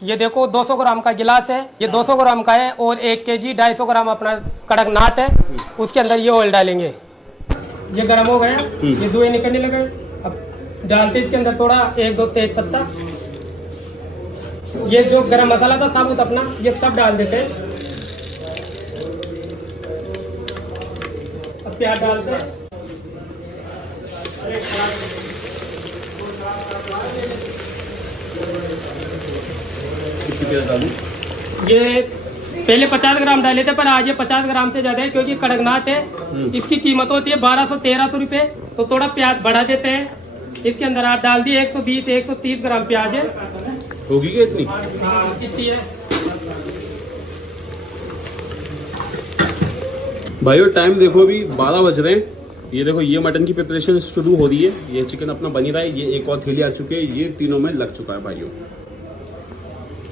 ये देखो 200 ग्राम का गिलास है, ये 200 ग्राम का है और 1 केजी 250 ग्राम अपना कड़कनाथ है। उसके अंदर ये ऑयल डालेंगे। ये गर्म हो गया, ये धुएं निकलने लगे। अब डालते इसके अंदर थोड़ा 1-2 तेज पत्ता। ये जो गरम मसाला था साबुत अपना, ये सब डाल देते हैं। अब प्याज डालते हैं। ये पहले 50 ग्राम डाले थे, पर आज ये 50 ग्राम से ज्यादा है क्योंकि कड़कनाथ है। इसकी कीमत होती है 1200-1300 रुपए। तो थोड़ा प्याज बढ़ा देते हैं। इसके अंदर आप डाल दिए 120-130 ग्राम प्याज है। होगी क्या इतनी? हाँ, कितनी है भाइयों? टाइम देखो, अभी 12 बज रहे हैं। ये देखो, ये मटन की प्रिपरेशन शुरू हो रही है। ये चिकन अपना बनी रहा है। ये एक और थैली आ चुके हैं। ये तीनों में लग चुका है भाइयों।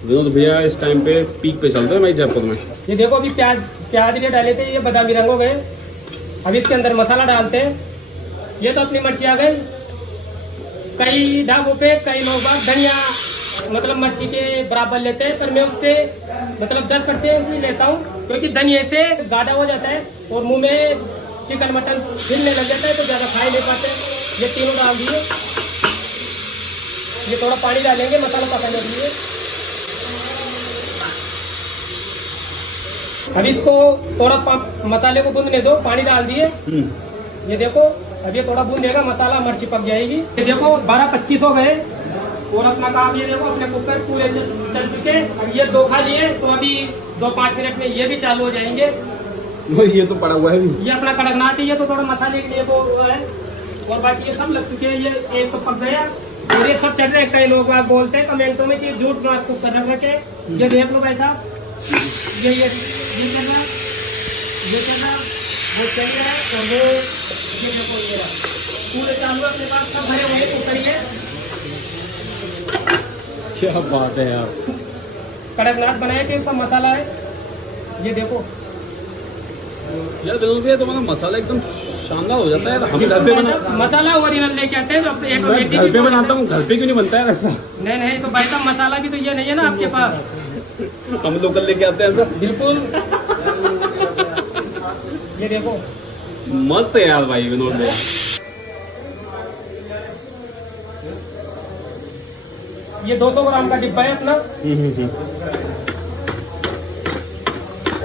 विनोद भैया इस टाइम पे पीक पे चलते हैं भाई जयपुर में। ये देखो, अभी प्याज ये डाले थे, ये बादामी रंग हो गए। अब इसके अंदर मसाला डालते हैं। ये तो अपनी मर्जी आ गई। कई ढाबों पे कई लोग धनिया मतलब मिर्ची के बराबर लेते हैं, पर मैं उससे मतलब 10% ही लेता हूँ क्योंकि धनिया से गाढ़ा हो जाता है और मुंह में चिकन मटन हिलने लग जाता है तो ज्यादा खा ही नहीं पाते। ये तीनों डाल दिए। ये थोड़ा पानी डालेंगे मसाला पकाने के लिए। अब इसको थोड़ा मसाले को भूनने दो। पानी डाल दिए। ये देखो, अब ये थोड़ा भूनेगा, मसाला मिर्ची पक जाएगी। ये देखो 12-25 हो गए और अपना काम ये देखो अपने कुकर पूरे चल चुके। अब ये 2 खा लिए तो अभी 2-5 मिनट में ये भी चालू हो जाएंगे। ये तो पड़ा हुआ है। ये अपना कड़कनाथ है, ये तो थोड़ा मसाले के लिए वो हुआ है और बाकी ये सब लग चुके हैं। ये एक तो पक गया और ये सब चल रहे हैं। कई लोग बोलते हैं कमेंटों में कि झूठ बात कुकर रख रखे। ये देख लो भाई साहब, ये चल रहा, ये चल रहा, वो चल रहा है और वो ये देखो ये रहा पूरे चालू है। अपने पास सब भरे हुए कुकर है। क्या बात है यार। कड़कनाथ बनाए थे, उसका मसाला है। ये देखो यार विनोद भैया, तुम्हारा मसाला एकदम शानदार हो जाता है। हम घर पे मसाला ओरिजिनल लेके आते हैं जो अपने घर पे बनाता हूँ। घर पे क्यों नहीं बनता है ऐसा? नहीं तो भाई साहब मसाला भी तो ये नहीं है ना आपके पास। हम लोकल लेके आते हैं ऐसा। बिल्कुल। ये देखो मस्त है यार भाई विनोद भैया। ये 200 ग्राम का डिब्बा है अपना।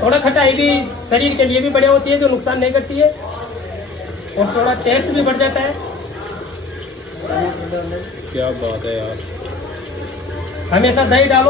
थोड़ा खटाई भी शरीर के लिए भी बढ़िया होती है, जो नुकसान नहीं करती है और थोड़ा टेस्ट भी बढ़ जाता है। क्या बात है यार। हमेशा दही डालो।